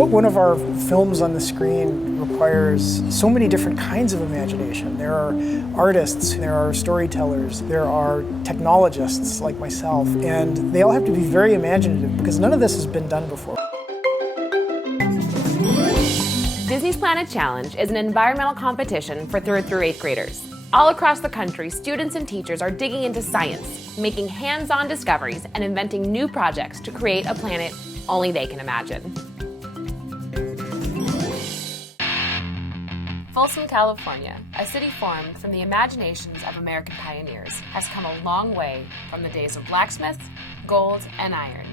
put one of our films on the screen requires so many different kinds of imagination. There are artists, there are storytellers, there are technologists like myself, and they all have to be very imaginative because none of this has been done before. Disney's Planet Challenge is an environmental competition for 3rd through 8th graders. All across the country, students and teachers are digging into science, making hands-on discoveries, and inventing new projects to create a planet only they can imagine. Folsom, California, a city formed from the imaginations of American pioneers, has come a long way from the days of blacksmith, gold, and iron.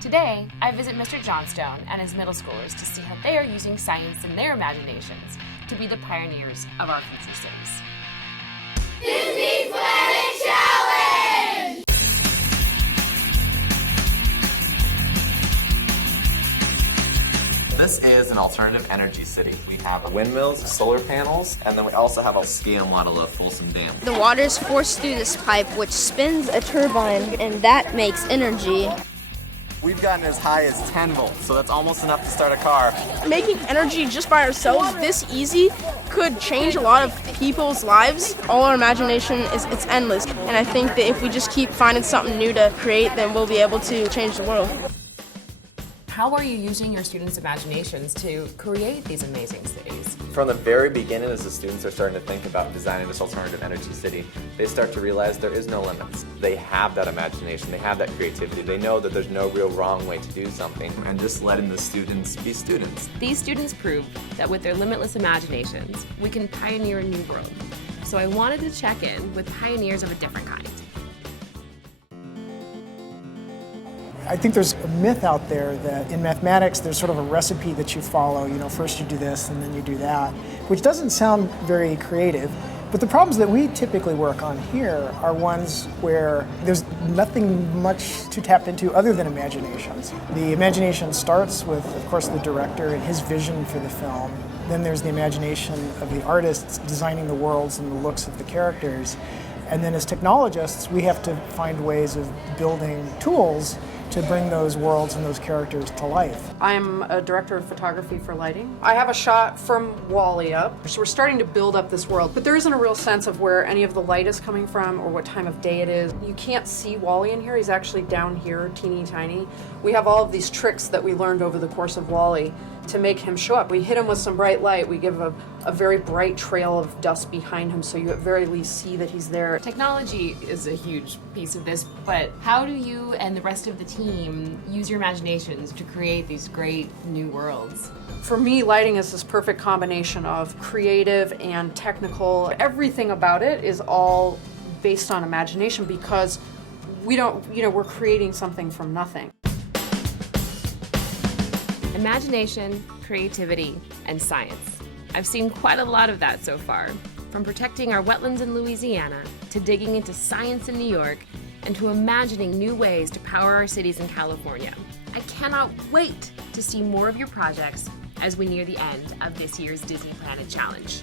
Today, I visit Mr. Johnstone and his middle schoolers to see how they are using science in their imaginations to be the pioneers of our future cities. Disney Planet Challenge! This is an alternative energy city. We have windmills, solar panels, and then we also have a scale model of Folsom Dam. The water is forced through this pipe, which spins a turbine, and that makes energy. We've gotten as high as 10 volts, so that's almost enough to start a car. Making energy just by ourselves this easy could change a lot of people's lives. All our imagination it's endless, and I think that if we just keep finding something new to create, then we'll be able to change the world. How are you using your students' imaginations to create these amazing cities? From the very beginning, as the students are starting to think about designing this alternative energy city, they start to realize there is no limits. They have that imagination, they have that creativity, they know that there's no real wrong way to do something, and just letting the students be students. These students prove that with their limitless imaginations, we can pioneer a new world. So I wanted to check in with pioneers of a different kind. I think there's a myth out there that in mathematics there's sort of a recipe that you follow. You know, first you do this and then you do that, which doesn't sound very creative. But the problems that we typically work on here are ones where there's nothing much to tap into other than imaginations. The imagination starts with, of course, the director and his vision for the film. Then there's the imagination of the artists designing the worlds and the looks of the characters. And then as technologists, we have to find ways of building tools to bring those worlds and those characters to life. I'm a director of photography for lighting. I have a shot from WALL-E up, so we're starting to build up this world, but there isn't a real sense of where any of the light is coming from or what time of day it is. You can't see WALL-E in here, he's actually down here, teeny tiny. We have all of these tricks that we learned over the course of WALL-E to make him show up. We hit him with some bright light, we give a very bright trail of dust behind him so you at very least see that he's there. Technology is a huge piece of this, but how do you and the rest of the team use your imaginations to create these great new worlds? For me, lighting is this perfect combination of creative and technical. Everything about it is all based on imagination because we're creating something from nothing. Imagination, creativity, and science. I've seen quite a lot of that so far, from protecting our wetlands in Louisiana, to digging into science in New York, and to imagining new ways to power our cities in California. I cannot wait to see more of your projects as we near the end of this year's Disney Planet Challenge.